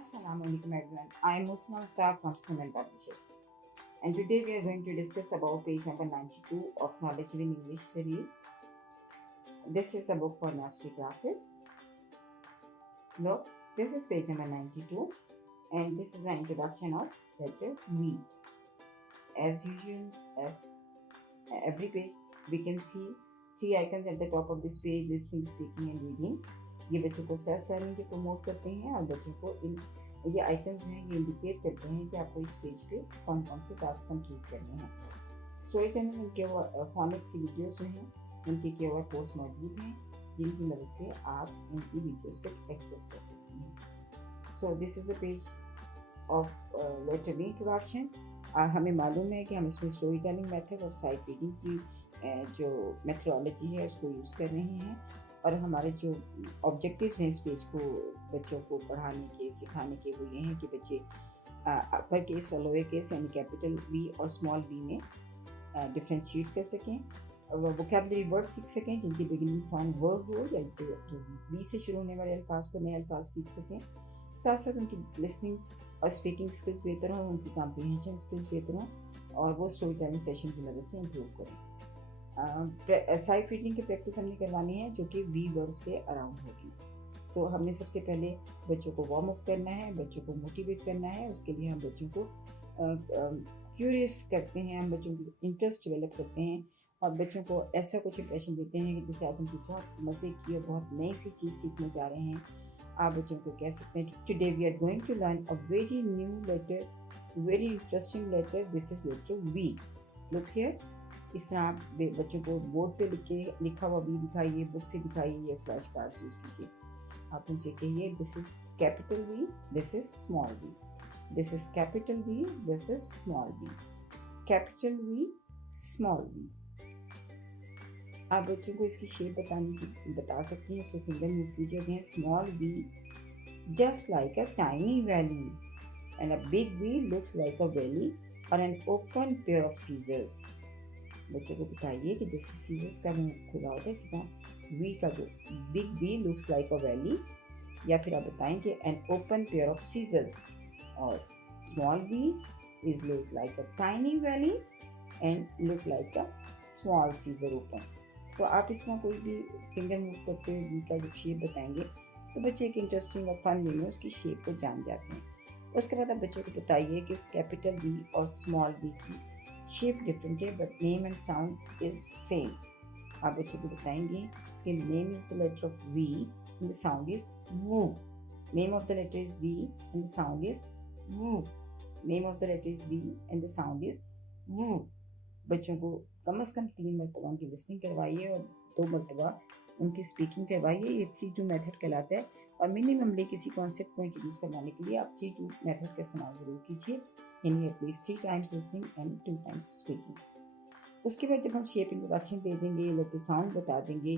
Assalamu alaikum everyone. I am Musna Mukhtar from Student Publishers. And today we are going to discuss about page number 92 of Knowledge in English series. This is a book for nursery classes. Look, this is page number 92 and this is an introduction of letter V. As usual, as every page, we can see three icons at the top of this page: listening, speaking and reading. ये बच्चों को self learning के promote करते हैं और बच्चों को ये आइकन्स जो हैं ये इंडिकेट करते हैं कि आपको इस पेज पे कौन कौन से टास्क कंप्लीट करने हैं। स्टोरी टेलिंग इनके फॉनिक्स की वीडियोस जो हैं इनके किए हुए कोर्स मौजूद हैं जिनकी मदद से आप इनकी वीडियोस तक एक्सेस कर सकते हैं। So this is the page of letter B introduction. हमें मालूम है कि हम इसमें स्टोरी टेलिंग मेथड और साइट रीडिंग की जो मेथडोलॉजी है उसको यूज़ कर रहे हैं और हमारे जो ऑब्जेक्टिव्स हैं इस पेज को बच्चों को पढ़ाने के सिखाने के वो ये हैं कि बच्चे अपर केस और लोअर केस यानी कैपिटल वी और स्मॉल वी में डिफ्रेंशिएट कर सकें, वोकैबुलरी वर्ड सीख सकें जिनकी बिगिनिंग साउंड वर्ब हो या जो वी से शुरू होने वाले अल्फाज को नए अल्फाज सीख सकें। साथ साथ उनकी लिसनिंग और स्पीकिंग स्किल्स बेहतर हों, उनकी कॉम्प्रिहेंशन स्किल्स बेहतर हों और वो स्टोरी टेलिंग सेशन की मदद से इम्प्रूव करें। साइट रीडिंग की प्रैक्टिस हमने करवानी है जो कि वी वर्ड से अराउंड होगी। तो हमने सबसे पहले बच्चों को वार्म अप करना है, बच्चों को मोटिवेट करना है। उसके लिए हम बच्चों को क्यूरियस करते हैं, हम बच्चों की इंटरेस्ट डेवलप करते हैं और बच्चों को ऐसा कुछ इंप्रेशन देते हैं कि जैसे आज हम बहुत मज़े की और बहुत नई सी चीज़ सीखने जा रहे हैं। आप बच्चों को कह सकते हैं today we are going to learn a very new letter, very interesting letter, this is letter V, look here. इस तरह आप बच्चों को बोर्ड पे लिखा हुआ वी दिखाइए, बुक से दिखाइए या फ्लैश कार्ड्स यूज़ कीजिए। आप उनसे कहिए this is capital V, this is small V, this is capital V, this is small V, capital V, small V. आप बच्चों को इसकी शेप बता सकती हैं, इस पर फिंगर मूव कीजिए। Small V just like a tiny valley and a big V looks like a valley और an open pair of scissors. बच्चों को बताइए कि जैसे सीजर्स का मुंह खुला होता है इसी तरह वी का जो big V looks like a valley, या फिर आप बताएं कि an open pair of scissors और small V is look like a tiny valley and look like a small scissor open. तो आप इस तरह कोई भी फिंगर मूव करते हुए वी का जब शेप बताएंगे तो बच्चे एक इंटरेस्टिंग और फन वे में उसकी शेप को जान जाते हैं। उसके बाद आप बच्चों को बताइए कि कैपिटल वी और स्मॉल वी की शेप डिफरेंट है but name and sound is same. आप बच्चों को बताएंगे कि name is the letter of V and the sound is vuh, name of the letter is V and the sound is vuh, name of the letter is V and the sound is vuh. बच्चों को कम से कम 3 मरतबा उनकी listening करवाइए और 2 मरतबा उनकी speaking करवाइए। ये 3-2 मेथड कहलाता है और मिनिममली किसी कॉन्सेप्ट को इंट्रोड्यूस करवाने के लिए आप 3-2 मेथड का इस्तेमाल ज़रूर कीजिए, यानी at least 3 times listening and 2 times speaking. उसके बाद जब हम शेप इंट्रोडक्शन दे देंगे, लेटर साउंड बता देंगे,